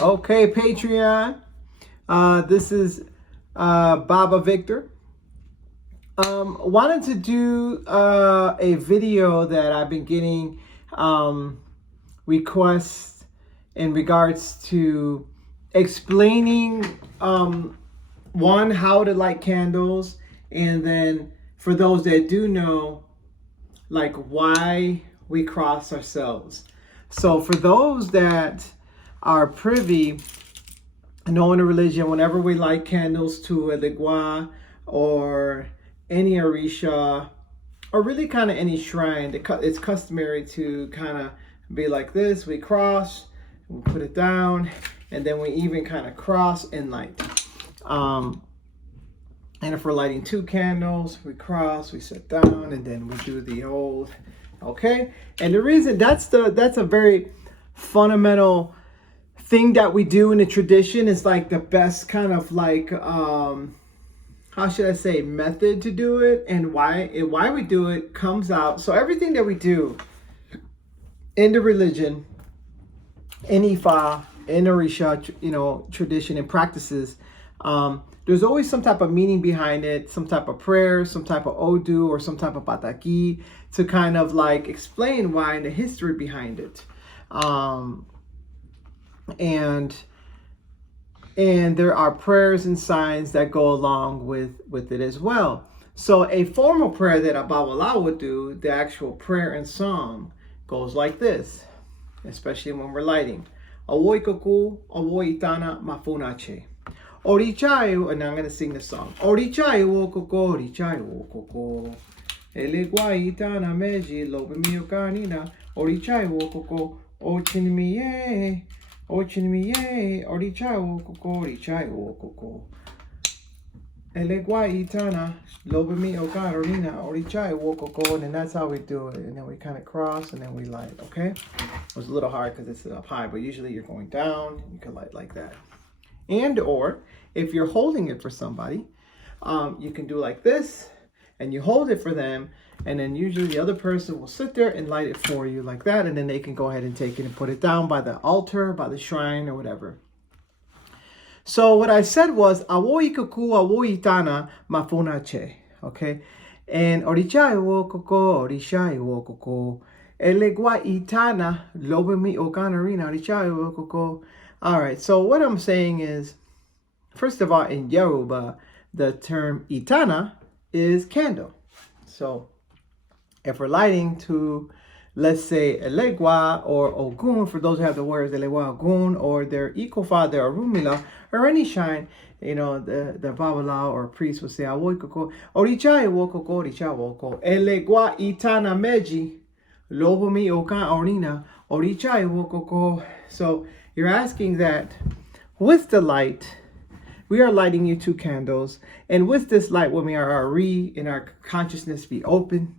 Okay, Patreon. This is Baba Victor. Wanted to do a video that I've been getting requests in regards to explaining one, how to light candles, and then for those that do know, like why we cross ourselves. So for those that are privy, knowing the religion, whenever we light candles to a Legua or any Orisha, or really kind of any shrine, it's customary to kind of be like this. We cross, we put it down, and then we even kind of cross and light. And if we're lighting two candles, we cross, we sit down, and then we do the old, okay? And the reason that's a very fundamental thing that we do in the tradition. Is like the best kind of like how should I say, method to do it, and why we do it comes out. So everything that we do in the religion, in Ifa, in Orisha, tradition and practices, there's always some type of meaning behind it, some type of prayer, some type of odu, or some type of pataki to kind of like explain why and the history behind it. And there are prayers and signs that go along with it as well. So a formal prayer that a Babala would do, the actual prayer and song, goes like this, especially when we're lighting. Awoi koku, awoi itana mafunache. Orichayu, and I'm going to sing the song. Orichayu okoko, orichayu okoko. Elegua itana meji, lobe mio kanina. Orichayu okoko, ochinmiye. Ochinmiye, orichayu okoko, orichayu okoko. Elegua itana, lobe mio kanina, orichayu okoko. And then that's how we do it. And then we kind of cross and then we light, okay? It was a little hard because it's up high, but usually you're going down. You can light like that. And or if you're holding it for somebody, you can do like this, and you hold it for them, and then usually the other person will sit there and light it for you like that, and then they can go ahead and take it and put it down by the altar, by the shrine, or whatever. So what I said was awoi kuku awoi itana mafunache, okay? And orichai wo koko, orishai wo koko. Elegua itana lobemi okanarina orichai wo koko. All right, so what I'm saying is, first of all, in Yoruba, the term itana is candle. So if we're lighting to, let's say, Elegua or Ogun, for those who have the words Elegua, Ogun, or their Ikofa, their Orumila, or any shrine, the Babala or priest will say, Awoi koko, Orichai woko, Oricha woko, Elegua itana meji, Lobumi okan orina, Orichai woko. So you're asking that with the light, we are lighting you two candles, and with this light, when we are in our consciousness be open,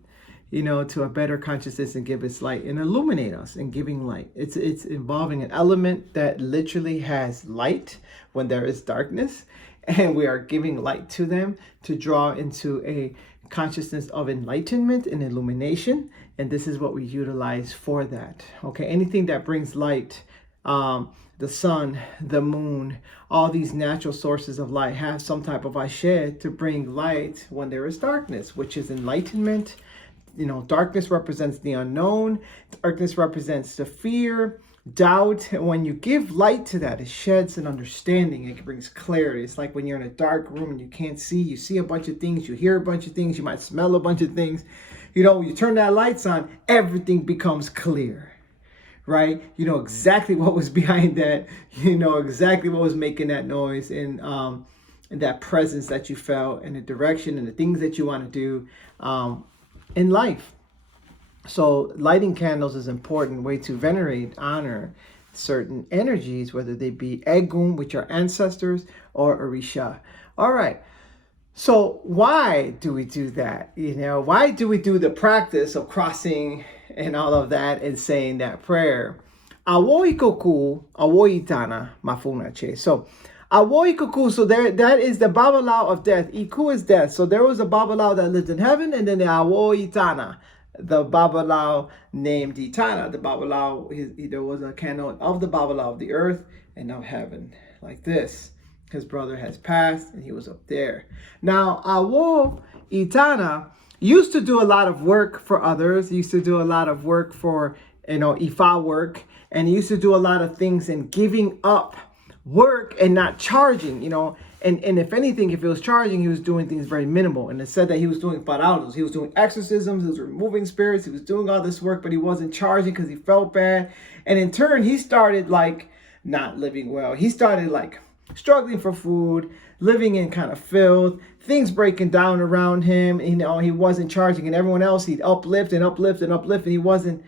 to a better consciousness and give its light and illuminate us and giving light. It's involving an element that literally has light when there is darkness, and we are giving light to them to draw into a consciousness of enlightenment and illumination. And this is what we utilize for that. Okay, anything that brings light, the sun, the moon, all these natural sources of light have some type of ashe to bring light when there is darkness, which is enlightenment. Darkness represents the unknown. Darkness represents the fear, doubt. And when you give light to that, it sheds an understanding. It brings clarity. It's like when you're in a dark room and you can't see, you see a bunch of things, you hear a bunch of things, you might smell a bunch of things. You turn that lights on, everything becomes clear. Right? You know exactly what was behind that. You know exactly what was making that noise, and that presence that you felt, and the direction and the things that you want to do in life. So lighting candles is an important way to venerate, honor certain energies, whether they be Egun, which are ancestors, or Orisha. All right. So why do we do that? Why do we do the practice of crossing and all of that and saying that prayer? Awoi koku, awoi itana, mafunache. So awoi koku, so that is the Babalawo of death. Iku is death. So there was a Babalawo that lived in heaven, and then the awoi itana, the Babalao named Itana. The Babalao, there was a candle of the Babalao of the earth and of heaven, like this. His brother has passed and he was up there. Now, Awo Itana used to do a lot of work for others. He used to do a lot of work for, Ifa work. And he used to do a lot of things in giving up work and not charging, And if anything, if he was charging, he was doing things very minimal. And it said that he was doing parados. He was doing exorcisms. He was removing spirits. He was doing all this work, but he wasn't charging because he felt bad. And in turn, he started not living well. He started struggling for food, living in kind of filth, things breaking down around him. He wasn't charging, and everyone else he'd uplift and uplift and uplift, and he wasn't,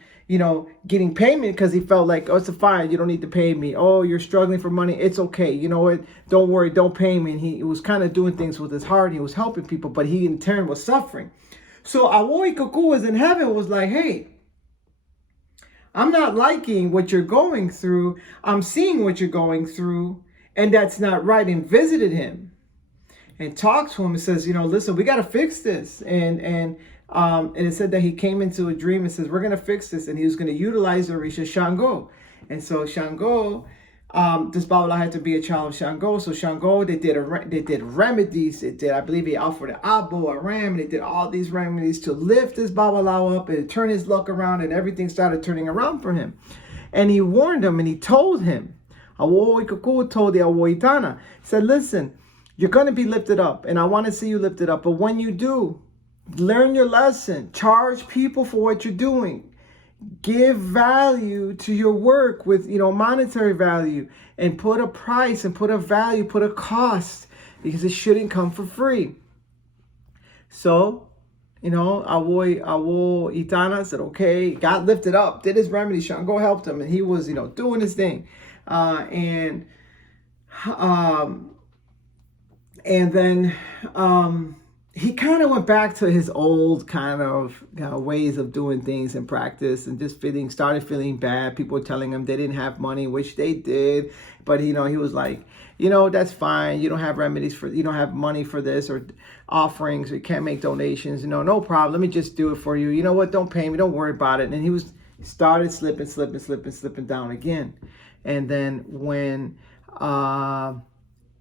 getting payment because he felt like, oh, it's fine, you don't need to pay me. Oh, you're struggling for money, it's okay. You know what? Don't worry, don't pay me. And he was kind of doing things with his heart. He was helping people, but he in turn was suffering. So Awoi Kuku was in heaven, was like, hey, I'm not liking what you're going through. I'm seeing what you're going through. And that's not right, and visited him and talked to him and says, listen, we got to fix this. And it said that he came into a dream and says, we're going to fix this. And he was going to utilize Orisha Shango. And so Shango, this Babala had to be a child of Shango. So Shango, they did remedies. I believe he offered an abo, a ram, and they did all these remedies to lift this Babala up and turn his luck around, and everything started turning around for him. And he warned him and he told him, Awoi Kuku told the Awoi Itana, said, listen, you're going to be lifted up, and I want to see you lifted up. But when you do, learn your lesson. Charge people for what you're doing. Give value to your work with, monetary value, and put a price and put a value, put a cost, because it shouldn't come for free. So, Awoi Itana said, okay, got lifted up, did his remedy. Shango helped him, and he was, doing his thing. And then he kind of went back to his old kind of ways of doing things in practice, and just started feeling bad. People were telling him they didn't have money, which they did, but he was like, that's fine. You don't have remedies you don't have money for this, or offerings, or you can't make donations. No problem. Let me just do it for you. You know what? Don't pay me. Don't worry about it. And he started slipping down again. And then when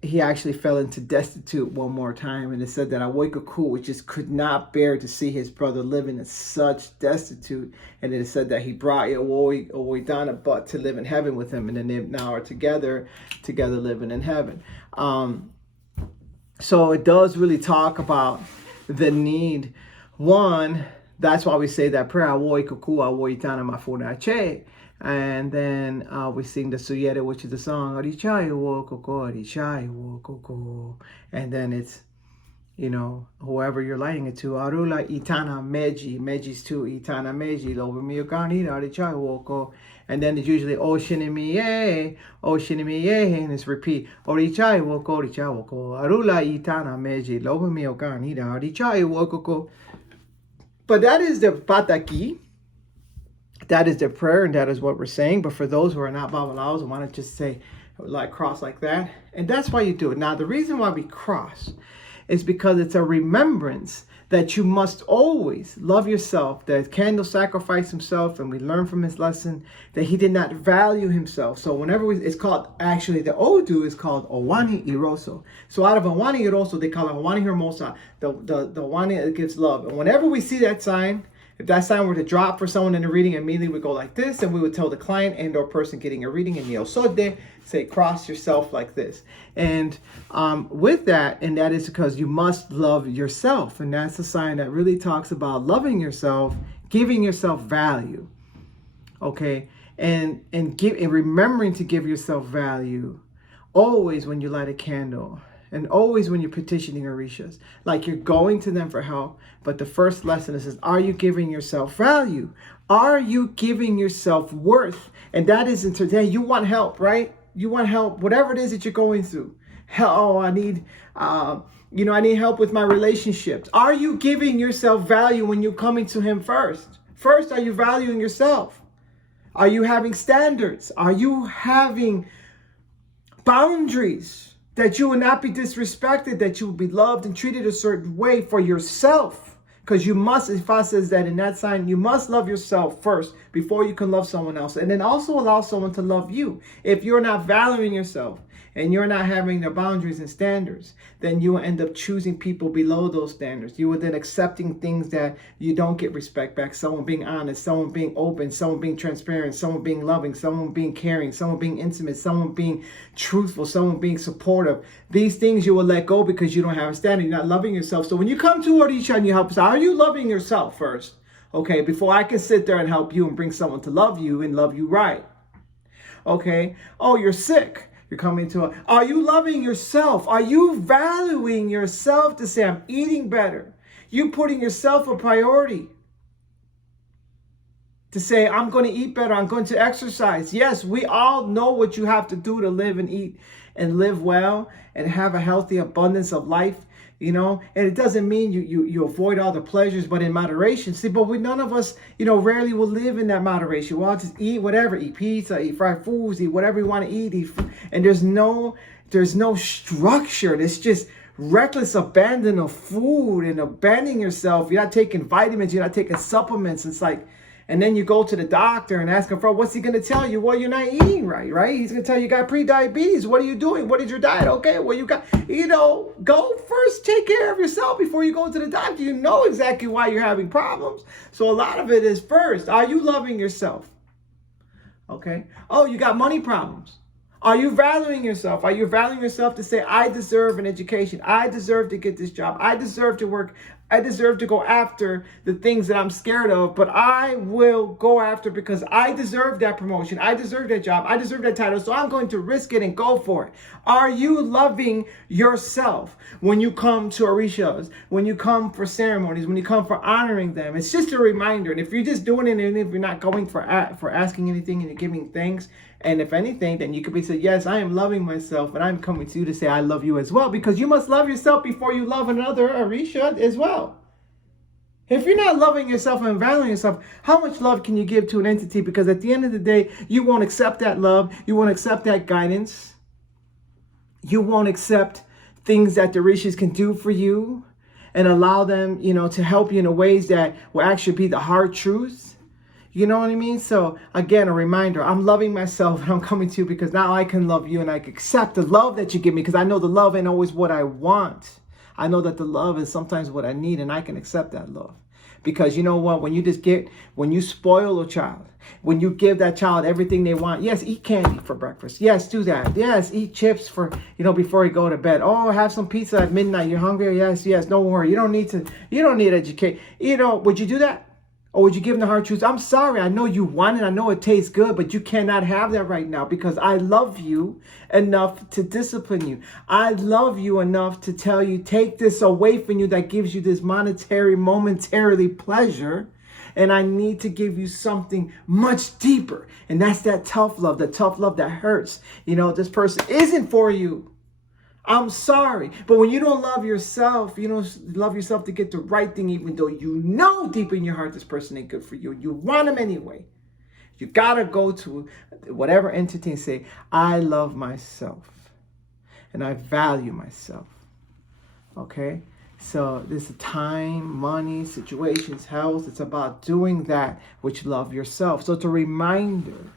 he actually fell into destitute one more time, and it said that Awoi Kuku just could not bear to see his brother living in such destitute, and it said that he brought Awoi Itana but to live in heaven with him, and then they now are together living in heaven. So it does really talk about the need. One, that's why we say that prayer, Awoi Kuku, Awoi Itana Mafuna Che. And then we sing the Suyere, which is the song, Arichai wo koko, Arichai wo koko. And then it's, whoever you're lighting it to, Arula Itana Meji, Meji's to Itana Meji, Loba Miyokani, Arichai wo ko. And then it's usually Oshinimiye, and it's repeat, Orichai wo ko, Arichai wo ko, Arula Itana Meji, Loba Miyokani, Arichai wo koko. But that is the Pataki. That is the prayer, and that is what we're saying. But for those who are not Babalaos, I want to just say, cross like that. And that's why you do it. Now, the reason why we cross is because it's a remembrance that you must always love yourself, that Kandel sacrificed himself, and we learn from his lesson that he did not value himself. So whenever it's called, actually, the Odu is called Owani Iroso. So out of Owani Iroso, they call it Owani Hermosa, the Owani that gives love. And whenever we see that sign, if that sign were to drop for someone in the reading, immediately we go like this, and we would tell the client and or person getting a reading in Neosode, say, cross yourself like this. And with that, and that is because you must love yourself. And that's a sign that really talks about loving yourself, giving yourself value. Okay? And remembering to give yourself value always when you light a candle. And always when you're petitioning Orishas, like you're going to them for help. But the first lesson is, are you giving yourself value? Are you giving yourself worth? And that is in today, you want help, right? You want help, whatever it is that you're going through. Oh, I need help with my relationships. Are you giving yourself value when you're coming to him first? First, are you valuing yourself? Are you having standards? Are you having boundaries? That you will not be disrespected, that you will be loved and treated a certain way for yourself. Because you must, Ifa says that in that sign, you must love yourself first before you can love someone else. And then also allow someone to love you. If you're not valuing yourself and you're not having the boundaries and standards, then you will end up choosing people below those standards. You will then accepting things that you don't get respect back. Someone being honest, someone being open, someone being transparent, someone being loving, someone being caring, someone being intimate, someone being truthful, someone being supportive. These things you will let go because you don't have a standard. You're not loving yourself. So when you come to Orisha and you help us, are you loving yourself first? Okay, before I can sit there and help you and bring someone to love you and love you right. Okay, oh, you're sick. You're coming to are you loving yourself? Are you valuing yourself to say, I'm eating better? You putting yourself a priority to say, I'm going to eat better. I'm going to exercise. Yes, we all know what you have to do to live and eat and live well and have a healthy abundance of life. And it doesn't mean you avoid all the pleasures, but in moderation. See, but none of us, rarely will live in that moderation. We'll just eat whatever, eat pizza, eat fried foods, eat whatever you want to eat. And there's no structure. It's just reckless abandon of food and abandoning yourself. You're not taking vitamins. You're not taking supplements. It's like, and then you go to the doctor and ask him for what's he going to tell you? Well, you're not eating right? He's going to tell you got pre-diabetes. What are you doing? What is your diet? Okay, well, you got, go first, take care of yourself before you go to the doctor. You know exactly why you're having problems. So a lot of it is first, are you loving yourself? Okay. Oh, you got money problems. Are you valuing yourself? Are you valuing yourself to say, I deserve an education. I deserve to get this job. I deserve to work. I deserve to go after the things that I'm scared of, but I will go after because I deserve that promotion. I deserve that job. I deserve that title. So I'm going to risk it and go for it. Are you loving yourself when you come to Orishas, when you come for ceremonies, when you come for honoring them? It's just a reminder. And if you're just doing it and if you're not going for asking anything and you're giving thanks, and if anything, then you could be saying, yes, I am loving myself, and I'm coming to you to say I love you as well, because you must love yourself before you love another Orisha as well. If you're not loving yourself and valuing yourself, how much love can you give to an entity? Because at the end of the day, you won't accept that love. You won't accept that guidance. You won't accept things that the Orishas can do for you and allow them, to help you in ways that will actually be the hard truths. You know what I mean? So again, a reminder, I'm loving myself and I'm coming to you because now I can love you and I can accept the love that you give me, because I know the love ain't always what I want. I know that the love is sometimes what I need, and I can accept that love. Because you know what? When you spoil a child, when you give that child everything they want, yes, eat candy for breakfast. Yes, do that. Yes, eat chips before you go to bed. Oh, have some pizza at midnight. You're hungry? Yes, don't worry. You don't need educate. Would you do that? Or would you give them the hard truth? I'm sorry, I know you want it, I know it tastes good, but you cannot have that right now because I love you enough to discipline you. I love you enough to tell you, take this away from you that gives you this momentarily pleasure, and I need to give you something much deeper. And that's that tough love that hurts. This person isn't for you. I'm sorry. But when you don't love yourself, you don't love yourself to get the right thing, even though you know deep in your heart this person ain't good for you. You want them anyway. You got to go to whatever entity and say, I love myself and I value myself. Okay? So this is time, money, situations, health. It's about doing that which love yourself. So it's a reminder.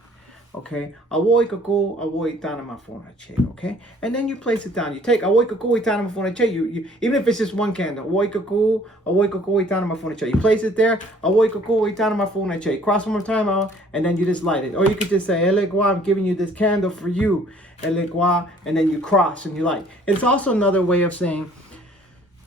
Okay, awoi kako, awoi tana mafona che. Okay, and then you place it down. You take awoi kako, tana mafona che. You even if it's just one candle, awoi kako, tana mafona che. You place it there. Awoi kako, tana mafona che. Cross one more time out, and then you just light it. Or you could just say, Elegwa, I'm giving you this candle for you, Elegwa, and then you cross and you light. It's also another way of saying,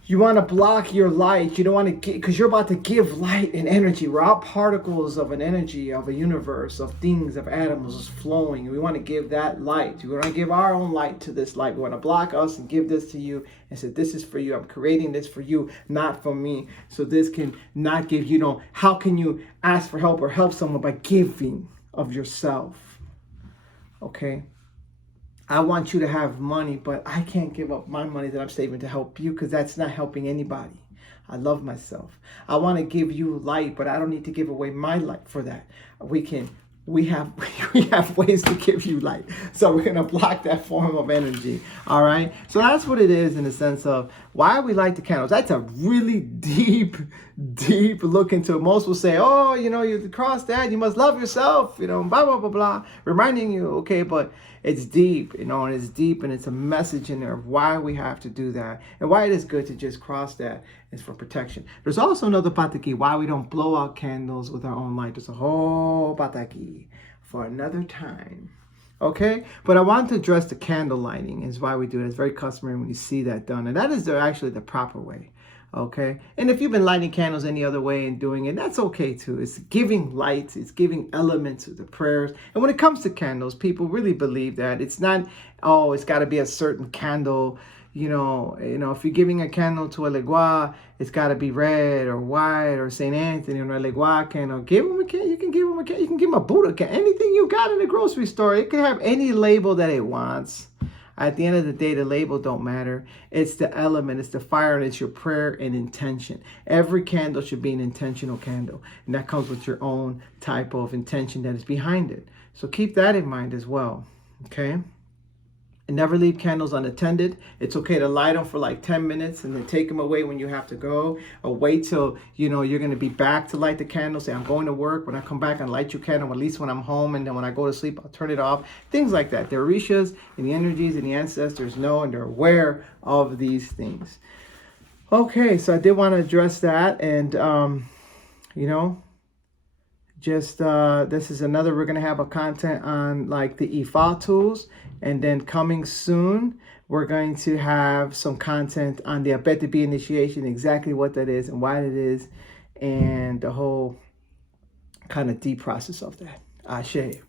you want to block your light. You don't want to get, because you're about to give light and energy. We're all particles of an energy, of a universe, of things, of atoms flowing. We want to give that light. We want to give our own light to this light. We want to block us and give this to you and say, this is for you. I'm creating this for you, not for me. So this can not give you, how can you ask for help or help someone by giving of yourself? Okay. I want you to have money, but I can't give up my money that I'm saving to help you because that's not helping anybody. I love myself. I want to give you light, but I don't need to give away my light for that. We can we have we have ways to give you light. So we're gonna block that form of energy. All right. So that's what it is in the sense of why we light the candles. That's a really deep look into it. Most will say, oh, you cross that, you must love yourself, blah blah blah blah, reminding you, okay, but it's deep, and it's deep, and it's a message in there of why we have to do that and why it is good to just cross that is for protection. There's also another pataki why we don't blow out candles with our own light. There's a whole pataki for another time. Okay, but I want to address the candle lighting is why we do it. It's very customary when you see that done, and that is actually the proper way. Okay, and if you've been lighting candles any other way and doing it, that's okay too. It's giving light, it's giving elements to the prayers. And when it comes to candles, people really believe that it's not, oh, it's got to be a certain candle. If you're giving a candle to a Legua, it's got to be red or white or St. Anthony or a Legua candle. Give them a candle. You can give them a candle. You can give them a Buddha candle. Anything you got in the grocery store, it can have any label that it wants. At the end of the day, the label don't matter. It's the element, it's the fire, and it's your prayer and intention. Every candle should be an intentional candle, and that comes with your own type of intention that is behind it. So keep that in mind as well, okay? And never leave candles unattended. It's okay to light them for like 10 minutes and then take them away when you have to go, or wait till you're going to be back to light the candle. Say, I'm going to work. When I come back and light your candle, at least when I'm home, and then when I go to sleep, I'll turn it off. Things like that. The Orishas and the energies and the ancestors know, and they're aware of these things. Okay, so I did want to address that, and this is another, we're going to have a content on like the Ifa tools, and then coming soon we're going to have some content on the Abetibi initiation, exactly what that is and why it is, and the whole kind of deep process of that. Ashe.